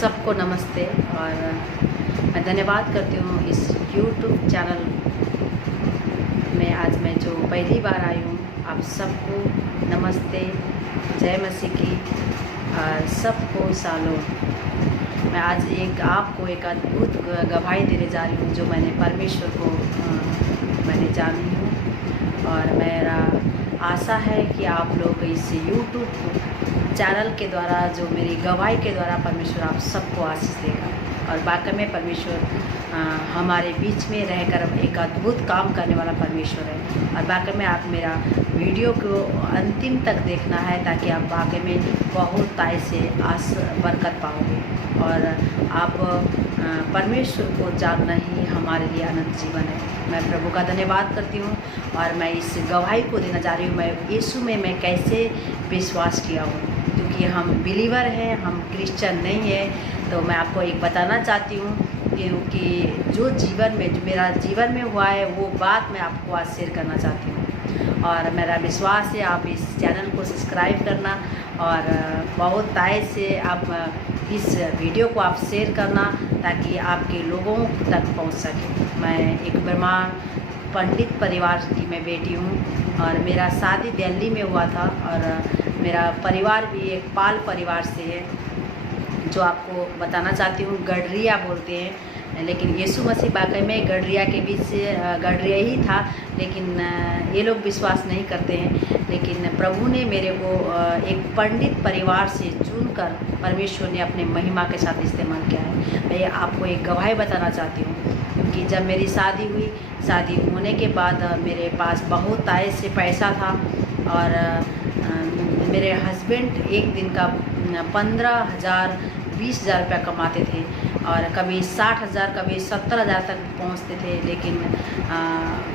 सबको नमस्ते। और मैं धन्यवाद करती हूँ इस YouTube चैनल में आज मैं जो पहली बार आई हूँ, आप सबको नमस्ते, जय मसीह की, सबको सालों। मैं आज आपको एक अद्भुत गवाही देने जा रही हूँ जो मैंने परमेश्वर को मैंने जानी हूँ। और मेरा आशा है कि आप लोग इस YouTube चैनल के द्वारा जो मेरी गवाही के द्वारा परमेश्वर आप सबको आशीष देगा। और वाकई में परमेश्वर हमारे बीच में रहकर एक अद्भुत काम करने वाला परमेश्वर है। और वाकई में आप मेरा वीडियो को अंतिम तक देखना है ताकि आप वाकई में बहुत ताय से बरकत पाओगे और आप परमेश्वर को जानना ही हमारे लिए अनंत जीवन है। मैं प्रभु का धन्यवाद करती हूँ और मैं इस गवाही को देना जा रही हूँ। मैं यीशु में मैं कैसे विश्वास किया हूँ, क्योंकि हम बिलीवर हैं, हम क्रिश्चियन नहीं है। तो मैं आपको एक बताना चाहती हूँ क्योंकि जो मेरा जीवन में हुआ है वो बात मैं आपको आज शेयर करना चाहती हूँ। और मेरा विश्वास है आप इस चैनल को सब्सक्राइब करना और बहुत ताय से आप इस वीडियो को आप शेयर करना ताकि आपके लोगों तक पहुंच सके। मैं एक ब्राह्मण पंडित परिवार की मैं बेटी हूं और मेरा शादी दिल्ली में हुआ था और मेरा परिवार भी एक पाल परिवार से है जो आपको बताना चाहती हूँ। गडरिया बोलते हैं, लेकिन यीशु मसीह वाकई में गडरिया के बीच से गडरिया ही था, लेकिन ये लोग विश्वास नहीं करते हैं। लेकिन प्रभु ने मेरे को एक पंडित परिवार से चुनकर परमेश्वर ने अपने महिमा के साथ इस्तेमाल किया है। मैं आपको एक गवाही बताना चाहती हूँ क्योंकि जब मेरी शादी हुई, शादी होने के बाद मेरे पास बहुत आय से पैसा था और मेरे हस्बैंड एक दिन का 15,000 20,000 रुपया कमाते थे और कभी 60,000 कभी 70,000 तक पहुंचते थे। लेकिन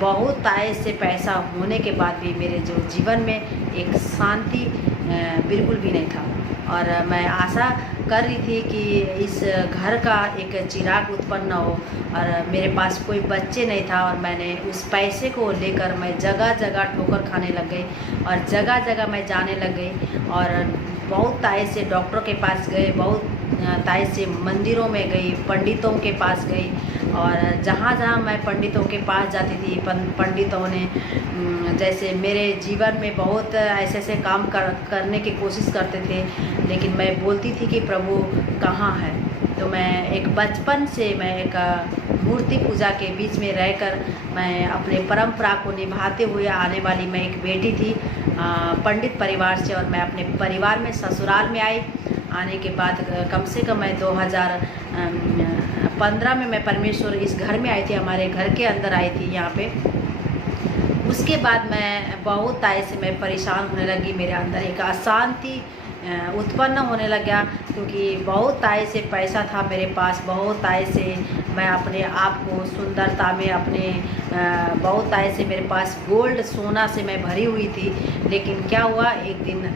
बहुत आय से पैसा होने के बाद भी मेरे जो जीवन में एक शांति बिल्कुल भी नहीं था। और मैं आशा कर रही थी कि इस घर का एक चिराग उत्पन्न हो। और मेरे पास कोई बच्चे नहीं था और मैंने उस पैसे को लेकर मैं जगह जगह ठोकर खाने लग गई और जगह जगह मैं जाने लग गई और बहुत ताय से डॉक्टर के पास गए, बहुत ताय से मंदिरों में गई, पंडितों के पास गई। और जहाँ जहाँ मैं पंडितों के पास जाती थी, पंडितों ने जैसे मेरे जीवन में बहुत ऐसे ऐसे काम करने की कोशिश करते थे, लेकिन मैं बोलती थी कि प्रभु कहाँ है। तो मैं एक बचपन से मैं एक मूर्ति पूजा के बीच में रहकर मैं अपने परंपरा को निभाते हुए आने वाली मैं एक बेटी थी पंडित परिवार से। और मैं अपने परिवार में ससुराल में आई। आने के बाद कम से कम मैं 2015 में मैं परमेश्वर इस घर में आई थी, हमारे घर के अंदर आई थी यहाँ पे। उसके बाद मैं बहुत आय से मैं परेशान होने लगी, मेरे अंदर एक अशांति उत्पन्न होने लगा क्योंकि बहुत आय से पैसा था मेरे पास, बहुत आय से मैं अपने आप को सुंदरता में अपने बहुत आय से मेरे पास गोल्ड सोना से मैं भरी हुई थी। लेकिन क्या हुआ, एक दिन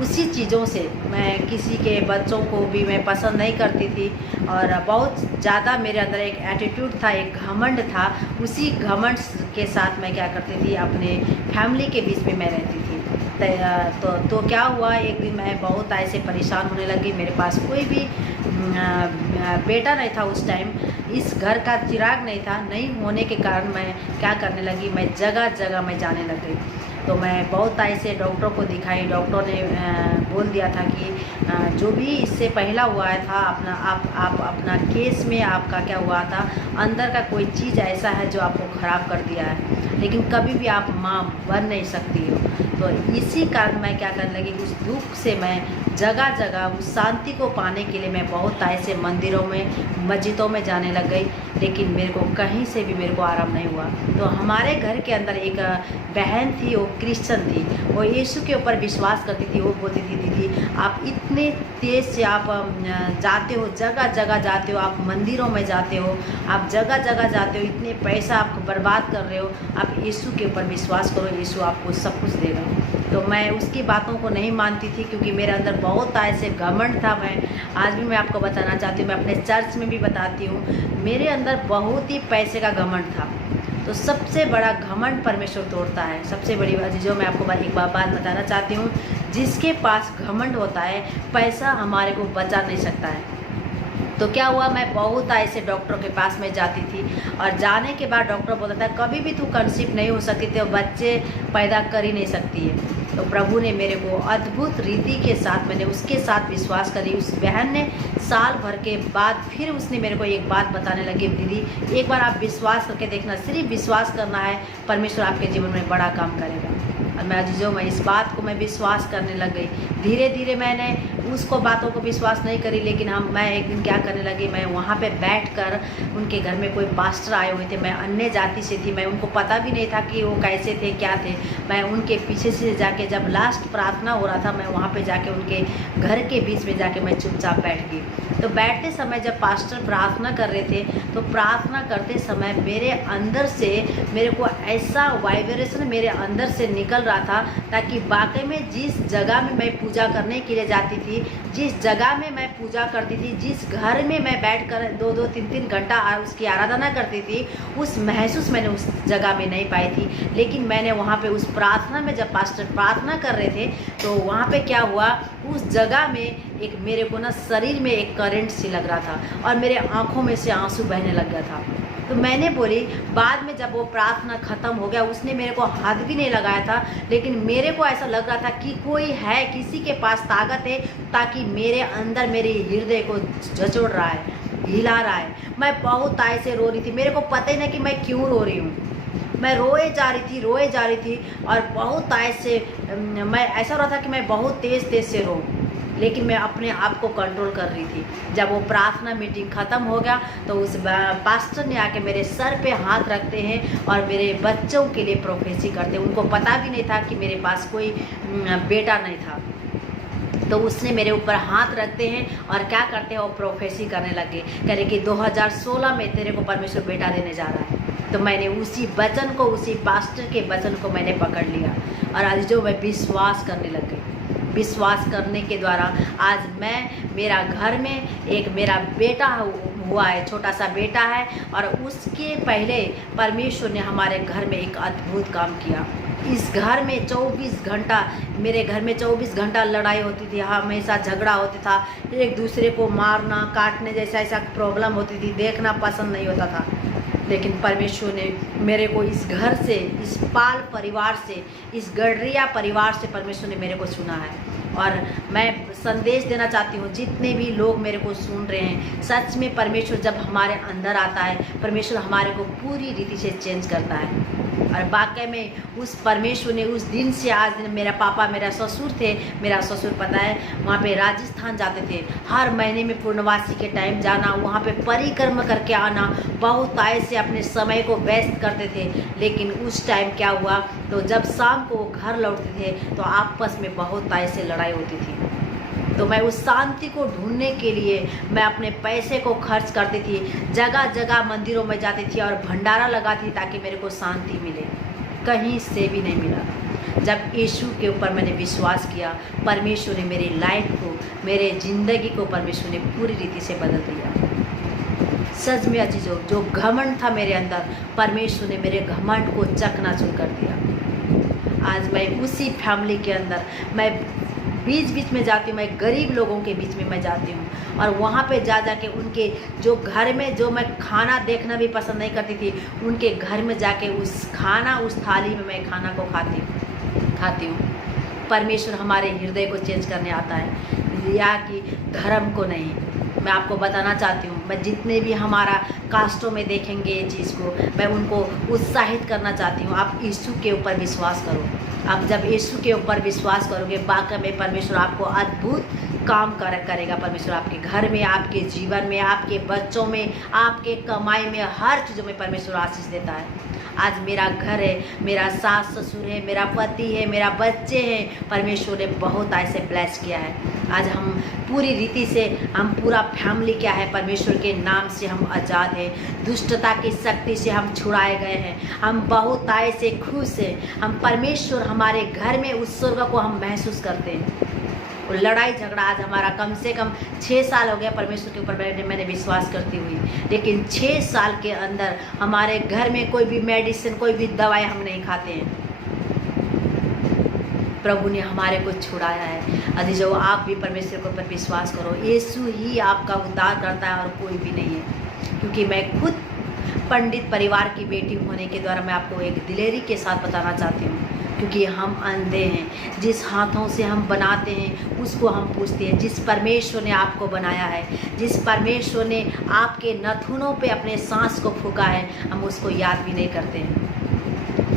उसी चीज़ों से मैं किसी के बच्चों को भी मैं पसंद नहीं करती थी और बहुत ज़्यादा मेरे अंदर एक एटीट्यूड था, एक घमंड था। उसी घमंड के साथ मैं क्या करती थी, अपने फैमिली के बीच में मैं रहती थी। तो क्या हुआ, एक दिन मैं बहुत ऐसे परेशान होने लगी। मेरे पास कोई भी बेटा नहीं था उस टाइम, इस घर का चिराग नहीं था। नहीं होने के कारण मैं क्या करने लगी, मैं जगह जगह मैं जाने लग गई। तो मैं बहुत ऐसे डॉक्टर को दिखाई, डॉक्टर ने बोल दिया था कि जो भी इससे पहला हुआ था आप अपना केस में आपका क्या हुआ था, अंदर का कोई चीज़ ऐसा है जो आपको ख़राब कर दिया है, लेकिन कभी भी आप माँ बन नहीं सकती हो। तो इसी कारण मैं क्या करने लगी, उस दुख से मैं जगह जगह उस शांति को पाने के लिए मैं बहुत ऐसे मंदिरों में मस्जिदों में जाने लग गई, लेकिन मेरे को कहीं से भी मेरे को आराम नहीं हुआ। तो हमारे घर के अंदर एक बहन थी, वो क्रिश्चियन थी, वो यीशु के ऊपर विश्वास करती थी। वो बोलती थी, दीदी आप इतने तेज़ से आप जाते हो, जगह जगह जाते हो, आप मंदिरों में जाते हो, आप जगह जगह जाते हो, इतने पैसा आप बर्बाद कर रहे हो, आप यीशु के ऊपर विश्वास करो, यीशु आपको सब कुछ देगा। तो मैं उसकी बातों को नहीं मानती थी क्योंकि मेरे अंदर बहुत ऐसे घमंड था। मैं आज भी मैं आपको बताना चाहती हूँ, मैं अपने चर्च में भी बताती हूँ, मेरे अंदर बहुत ही पैसे का घमंड था। तो सबसे बड़ा घमंड परमेश्वर तोड़ता है। सबसे बड़ी बात जो मैं आपको एक बात बताना चाहती हूँ जिसके पास घमंड होता है, पैसा हमारे को बचा नहीं सकता है। तो क्या हुआ, मैं बहुत ऐसे डॉक्टरों के पास में जाती थी और जाने के बाद डॉक्टर बोलता था कभी भी तू कंसीव नहीं हो सकती थी और बच्चे पैदा कर ही नहीं सकती है। तो प्रभु ने मेरे को अद्भुत रीति के साथ, मैंने उसके साथ विश्वास करी। उस बहन ने साल भर के बाद फिर उसने मेरे को एक बात बताने लगी, दीदी एक बार आप विश्वास करके देखना, सिर्फ विश्वास करना है, परमेश्वर आपके जीवन में बड़ा काम करेगा। और मैं अजीजों, मैं इस बात को मैं विश्वास करने लग गई। धीरे धीरे मैंने उसको बातों को विश्वास नहीं करी, लेकिन मैं एक दिन क्या करने लगी, मैं वहाँ पे बैठकर, उनके घर में कोई पास्टर आए हुए थे, मैं अन्य जाति से थी, मैं उनको पता भी नहीं था कि वो कैसे थे क्या थे। मैं उनके पीछे से जाके, जब लास्ट प्रार्थना हो रहा था, मैं वहाँ पे जाके उनके घर के बीच में जाके मैं चुपचाप बैठ गई। तो बैठते समय जब पास्टर प्रार्थना कर रहे थे, तो प्रार्थना करते समय मेरे अंदर से मेरे को ऐसा वाइब्रेशन मेरे अंदर से निकल रहा था, ताकि वाकई में जिस जगह में मैं पूजा करने के लिए जाती थी, जिस जगह में मैं पूजा करती थी, जिस घर में मैं बैठकर 2-2, 3-3 घंटा उसकी आराधना करती थी, उस महसूस मैंने उस जगह में नहीं पाई थी। लेकिन मैंने वहाँ पे उस प्रार्थना में, जब पास्टर प्रार्थना कर रहे थे, तो वहाँ पे क्या हुआ, उस जगह में एक मेरे को ना शरीर में एक करंट सी लग रहा था और मेरे आँखों में से आंसू बहने लग गया था। तो मैंने बोली, बाद में जब वो प्रार्थना ख़त्म हो गया, उसने मेरे को हाथ भी नहीं लगाया था, लेकिन मेरे को ऐसा लग रहा था कि कोई है, किसी के पास ताकत है, ताकि मेरे अंदर मेरे हृदय को झचोड़ रहा है, हिला रहा है। मैं बहुत ऐसे रो रही थी, मेरे को पता ही नहीं कि मैं क्यों रो रही हूँ। मैं रोए जा रही थी और बहुत ऐसे मैं ऐसा हो रहा था कि मैं बहुत तेज़ से रो, लेकिन मैं अपने आप को कंट्रोल कर रही थी। जब वो प्रार्थना मीटिंग ख़त्म हो गया, तो उस पास्टर ने आके मेरे सर पे हाथ रखते हैं और मेरे बच्चों के लिए प्रोफेसी करते हैं। उनको पता भी नहीं था कि मेरे पास कोई बेटा नहीं था, तो उसने मेरे ऊपर हाथ रखते हैं और क्या करते हैं, वो प्रोफेसी करने लगे, कह रहे कि 2016 में तेरे को परमेश्वर बेटा देने जा रहा है। तो मैंने उसी वचन को, उसी पास्टर के वचन को मैंने पकड़ लिया और आज जो मैं विश्वास करने लग गई। विश्वास करने के द्वारा आज मेरा घर में एक मेरा बेटा हुआ है, छोटा सा बेटा है, और उसके पहले परमेश्वर ने हमारे घर में एक अद्भुत काम किया। इस घर में 24 घंटा, मेरे घर में 24 घंटा लड़ाई होती थी, हमेशा झगड़ा होता था, एक दूसरे को मारना काटने जैसा ऐसा प्रॉब्लम होती थी, देखना पसंद नहीं होता था। लेकिन परमेश्वर ने मेरे को इस घर से, इस पाल परिवार से, इस गडरिया परिवार से परमेश्वर ने मेरे को चुना है। और मैं संदेश देना चाहती हूँ, जितने भी लोग मेरे को सुन रहे हैं, सच में परमेश्वर जब हमारे अंदर आता है, परमेश्वर हमारे को पूरी रीति से चेंज करता है। और वाकई में उस परमेश्वर ने उस दिन से आज दिन, मेरा पापा, मेरा ससुर थे, मेरा ससुर पता है वहाँ पे राजस्थान जाते थे, हर महीने में पूर्णवासी के टाइम जाना, वहाँ पे परिक्रमा करके आना, बहुत ऐसे अपने समय को व्यस्त करते थे। लेकिन उस टाइम क्या हुआ, तो जब शाम को वो घर लौटते थे तो आपस में बहुत ऐसे लड़ाई होती थी। तो मैं उस शांति को ढूंढने के लिए मैं अपने पैसे को खर्च करती थी, जगह जगह मंदिरों में जाती थी और भंडारा लगाती ताकि मेरे को शांति मिले। कहीं से भी नहीं मिला। जब यीशु के ऊपर मैंने विश्वास किया, परमेश्वर ने मेरी लाइफ को, मेरे ज़िंदगी को परमेश्वर ने पूरी रीति से बदल दिया। सच में अजीजों, जो घमंड था मेरे अंदर, परमेश्वर ने मेरे घमंड को चकनाचूर कर दिया। आज मैं उसी फैमिली के अंदर, मैं बीच बीच में जाती हूँ, मैं गरीब लोगों के बीच में मैं जाती हूँ और वहाँ पे जा के उनके जो घर में, जो मैं खाना देखना भी पसंद नहीं करती थी, उनके घर में जाके उस थाली में मैं खाना को खाती हूँ। परमेश्वर हमारे हृदय को चेंज करने आता है, या कि धर्म को नहीं। मैं आपको बताना चाहती हूँ, मैं जितने भी हमारा कास्टों में देखेंगे ये चीज़ को, मैं उनको उत्साहित करना चाहती हूँ। आप यीशु के ऊपर विश्वास करो। आप जब यीशु के ऊपर विश्वास करोगे, वाकई में परमेश्वर आपको अद्भुत काम करेगा। परमेश्वर आपके घर में, आपके जीवन में, आपके बच्चों में, आपके कमाई में, हर चीज़ों में परमेश्वर आशीष देता है। आज मेरा घर है, मेरा सास ससुर है, मेरा पति है, मेरा बच्चे हैं, परमेश्वर ने बहुत ऐसे ब्लेस किया है। आज हम पूरी रीति से, हम पूरा फैमिली क्या है, परमेश्वर के नाम से हम आज़ाद हैं। दुष्टता की शक्ति से हम छुड़ाए गए हैं। हम बहुत ऐसे खुश हैं। हम परमेश्वर, हमारे घर में उस स्वर्ग को हम महसूस करते हैं। और लड़ाई झगड़ा आज हमारा कम से कम 6 साल हो गया परमेश्वर के ऊपर मैंने विश्वास करती हुई, लेकिन 6 साल के अंदर हमारे घर में कोई भी मेडिसिन, कोई भी दवाई हम नहीं खाते हैं। प्रभु ने हमारे को छुड़ाया है। यदि जो आप भी परमेश्वर के ऊपर विश्वास करो, यीशु ही आपका उद्धार करता है और कोई भी नहीं है। क्योंकि मैं खुद पंडित परिवार की बेटी होने के द्वारा मैं आपको एक दिलेरी के साथ बताना चाहती हूँ, क्योंकि हम अंधे हैं। जिस हाथों से हम बनाते हैं उसको हम पूछते हैं। जिस परमेश्वर ने आपको बनाया है, जिस परमेश्वर ने आपके नाखूनों पे अपने सांस को फूंका है, हम उसको याद भी नहीं करते हैं।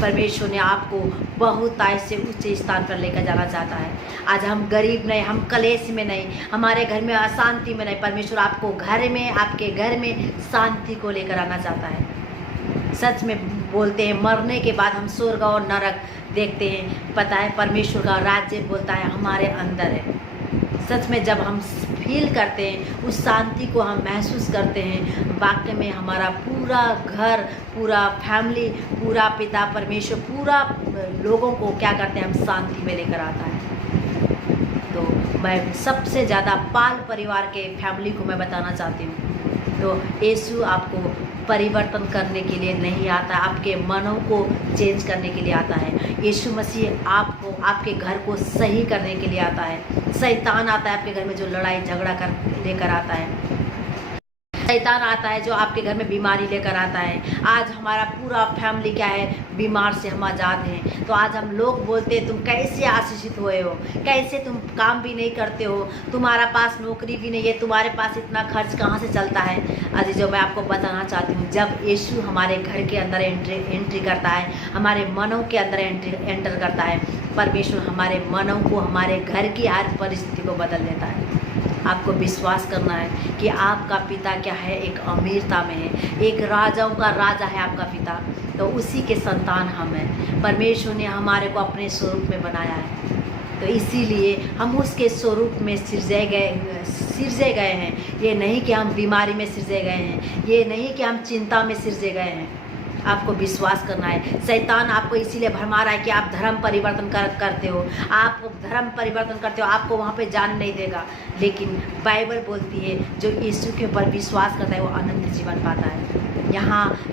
परमेश्वर ने आपको बहुत आय से उच्च स्थान पर लेकर जाना चाहता है। आज हम गरीब नहीं, हम कलेश में नहीं, हमारे घर में अशांति में नहीं, परमेश्वर आपको घर में, आपके घर में शांति को लेकर आना चाहता है। सच में बोलते हैं मरने के बाद हम स्वर्ग और नरक देखते हैं। पता है परमेश्वर का राज्य बोलता है हमारे अंदर है। सच में जब हम फील करते हैं, उस शांति को हम महसूस करते हैं, वाकई में हमारा पूरा घर, पूरा फैमिली, पूरा पिता परमेश्वर, पूरा लोगों को क्या करते हैं, हम शांति में लेकर आता है। तो मैं सबसे ज़्यादा पाल परिवार के फैमिली को मैं बताना चाहती हूँ। तो यीशु आपको परिवर्तन करने के लिए नहीं आता, आपके मनों को चेंज करने के लिए आता है। यीशु मसीह आपको, आपके घर को सही करने के लिए आता है। शैतान आता है आपके घर में जो लड़ाई झगड़ा कर लेकर आता है। शैतान आता है जो आपके घर में बीमारी लेकर आता है। आज हमारा पूरा फैमिली क्या है, बीमार से हम आज़ाद हैं। तो आज हम लोग बोलते हैं तुम कैसे आशीषित हुए हो, कैसे तुम काम भी नहीं करते हो, तुम्हारा पास नौकरी भी नहीं है, तुम्हारे पास इतना खर्च कहाँ से चलता है। आज जो मैं आपको बताना चाहती हूँ, जब यीशु हमारे घर के अंदर एंट्री करता है, हमारे मनों के अंदर एंटर करता है, परमेश्वर हमारे मनों को, हमारे घर की हर परिस्थिति को बदल देता है। आपको विश्वास करना है कि आपका पिता क्या है, एक अमीरता में है, एक राजाओं का राजा है आपका पिता। तो उसी के संतान हम हैं। परमेश्वर ने हमारे को अपने स्वरूप में बनाया है, तो इसीलिए हम उसके स्वरूप में सिरजे गए हैं। ये नहीं कि हम बीमारी में सिरजे गए हैं, ये नहीं कि हम चिंता में सिरजे गए हैं। आपको विश्वास करना है। शैतान आपको इसीलिए भरमा रहा है कि आप धर्म परिवर्तन करते हो, आप धर्म परिवर्तन करते हो, आपको वहाँ पे जान नहीं देगा। लेकिन बाइबल बोलती है जो यीशु के ऊपर विश्वास करता है वो अनंत जीवन पाता है।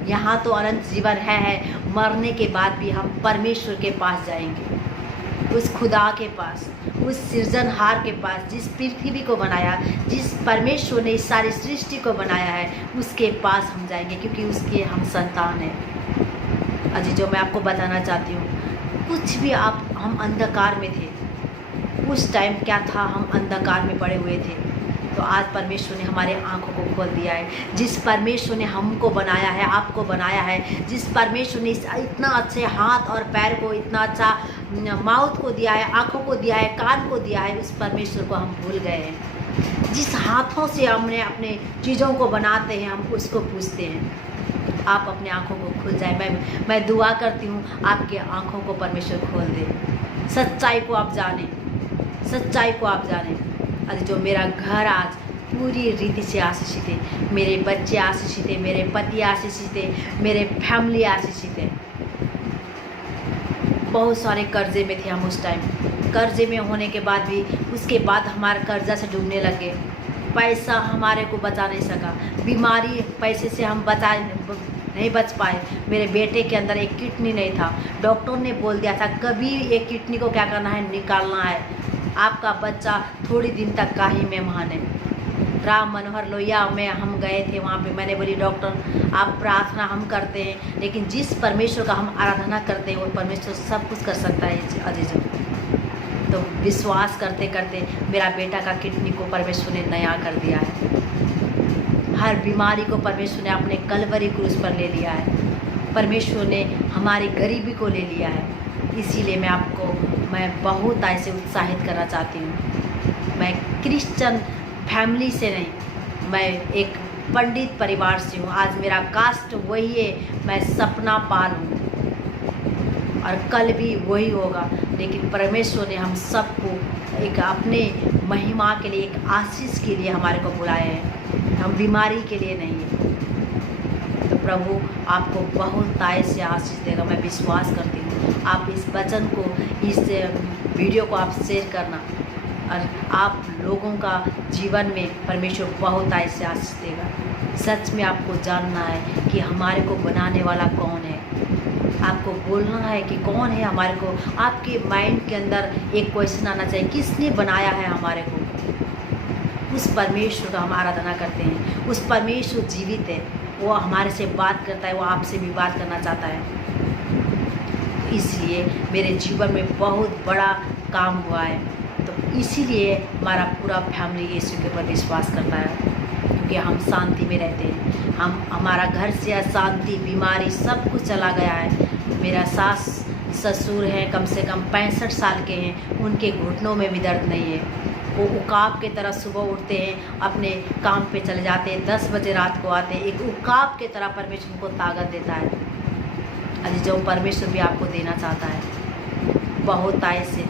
यहाँ तो अनंत जीवन है, मरने के बाद भी हम परमेश्वर के पास जाएंगे, उस खुदा के पास, उस सृजनहार के पास, जिस पृथ्वी को बनाया, जिस परमेश्वर ने इस सारी सृष्टि को बनाया है, उसके पास हम जाएंगे, क्योंकि उसके हम संतान हैं। अजी जो मैं आपको बताना चाहती हूँ, कुछ भी हम अंधकार में थे, उस टाइम क्या था, हम अंधकार में पड़े हुए थे। तो आज परमेश्वर ने हमारे आंखों को खोल दिया है। जिस परमेश्वर ने हमको बनाया है, आपको बनाया है, जिस परमेश्वर ने इतना अच्छे हाथ और पैर को, इतना अच्छा माउथ को दिया है, आंखों को दिया है, कान को दिया है, उस परमेश्वर को हम भूल गए हैं। जिस हाथों से हमने अपने चीज़ों को बनाते हैं, हम उसको पूछते हैं। आप अपने आंखों को खुल जाए। मैं दुआ करती हूँ आपके आंखों को परमेश्वर खोल दे, सच्चाई को आप जाने, सच्चाई को आप जाने। अरे जो मेरा घर आज पूरी रीति से आशीषित है, मेरे बच्चे आशीषित है, मेरे पति आशीषित है, मेरे फैमिली आशीषित है। बहुत सारे कर्जे में थे हम उस टाइम, कर्जे में होने के बाद भी, उसके बाद हमारे कर्जा से डूबने लगे, पैसा हमारे को बचा नहीं सका, बीमारी पैसे से हम नहीं बच पाए। मेरे बेटे के अंदर एक किडनी नहीं था, डॉक्टर ने बोल दिया था कभी एक किडनी को क्या करना है, निकालना है, आपका बच्चा थोड़ी दिन तक का ही मेहमान है। राम मनोहर लोहिया में हम गए थे, वहाँ पे मैंने बोली डॉक्टर आप प्रार्थना हम करते हैं, लेकिन जिस परमेश्वर का हम आराधना करते हैं वो परमेश्वर सब कुछ कर सकता है अजीजों। तो विश्वास करते करते मेरा बेटा का किडनी को परमेश्वर ने नया कर दिया है। हर बीमारी को परमेश्वर ने अपने कलवरी क्रूस पर ले लिया है। परमेश्वर ने हमारी गरीबी को ले लिया है। इसीलिए मैं बहुत ऐसे उत्साहित करना चाहती हूँ। मैं क्रिश्चियन फैमिली से नहीं, मैं एक पंडित परिवार से हूँ। आज मेरा कास्ट वही है, मैं सपना पाल हूँ और कल भी वही होगा। लेकिन परमेश्वर ने हम सबको एक अपने महिमा के लिए, एक आशीष के लिए हमारे को बुलाया है, हम बीमारी के लिए नहीं है। तो प्रभु आपको बहुत आय से आशीष देगा, मैं विश्वास करती हूँ। आप इस वचन को, इस वीडियो को आप शेयर करना और आप लोगों का जीवन में परमेश्वर बहुत आय से आशीष देगा। सच में आपको जानना है कि हमारे को बनाने वाला कौन है। आपको बोलना है कि कौन है हमारे को। आपके माइंड के अंदर एक क्वेश्चन आना चाहिए, किसने बनाया है हमारे को। उस परमेश्वर का हम आराधना करते हैं। उस परमेश्वर जीवित है, वो हमारे से बात करता है, वो आपसे भी बात करना चाहता है। इसलिए मेरे जीवन में बहुत बड़ा काम हुआ है, तो इसीलिए हमारा पूरा फैमिली यीशु के ऊपर विश्वास करता है, क्योंकि हम शांति में रहते हैं। हमारा घर से अशांति, बीमारी सब कुछ चला गया है। मेरा सास ससुर हैं, कम से कम 65 साल के हैं, उनके घुटनों में भी दर्द नहीं है। वो उकाब के तरह सुबह उठते हैं, अपने काम पे चले जाते हैं, 10 बजे रात को आते हैं। एक उकाब के तरह परमेश्वर उनको ताकत देता है। अरे जो परमेश्वर भी आपको देना चाहता है, बहुत आय से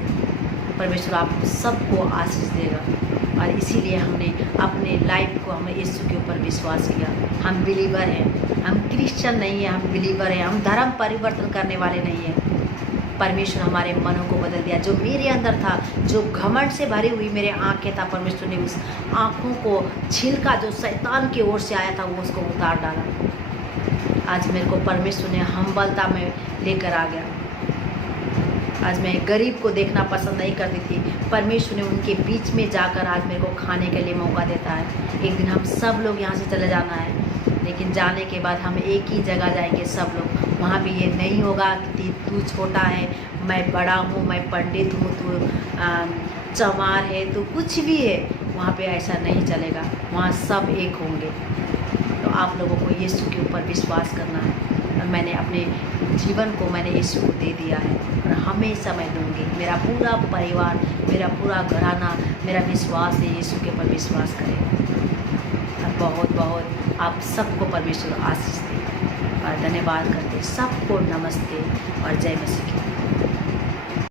परमेश्वर आप सबको आशीष देगा। और इसीलिए हमने अपने लाइफ को, हमें यीशु के ऊपर विश्वास किया। हम बिलीवर हैं, हम क्रिश्चियन नहीं हैं, हम बिलीवर हैं। हम धर्म परिवर्तन करने वाले नहीं हैं। परमेश्वर हमारे मनों को बदल दिया। जो मेरे अंदर था, जो घमंड से भरी हुई मेरे आँखें था, परमेश्वर ने उस आँखों को छिलका जो शैतान की ओर से आया था, वो उसको उतार डाला। आज मेरे को परमेश्वर ने हम्बलता में लेकर आ गया। आज मैं गरीब को देखना पसंद नहीं करती थी, परमेश्वर ने उनके बीच में जाकर आज मेरे को खाने के लिए मौका देता है। एक दिन हम सब लोग यहाँ से चले जाना है, लेकिन जाने के बाद हम एक ही जगह जाएंगे सब लोग। वहाँ भी ये नहीं होगा कि तू छोटा है, मैं बड़ा हूँ, मैं पंडित हूँ, तू चमार है, तू कुछ भी है। वहाँ पे ऐसा नहीं चलेगा, वहाँ सब एक होंगे। तो आप लोगों को यीशु के ऊपर विश्वास करना है। और मैंने अपने जीवन को मैंने यीशु को दे दिया है, और हमेशा मैं दूँगी। मेरा पूरा परिवार, मेरा पूरा घराना, मेरा विश्वास है, यीशु के ऊपर विश्वास करें। और बहुत बहुत आप सबको परमेश्वर आशीष दे। और धन्यवाद करते सबको, नमस्ते और जय मसीह की।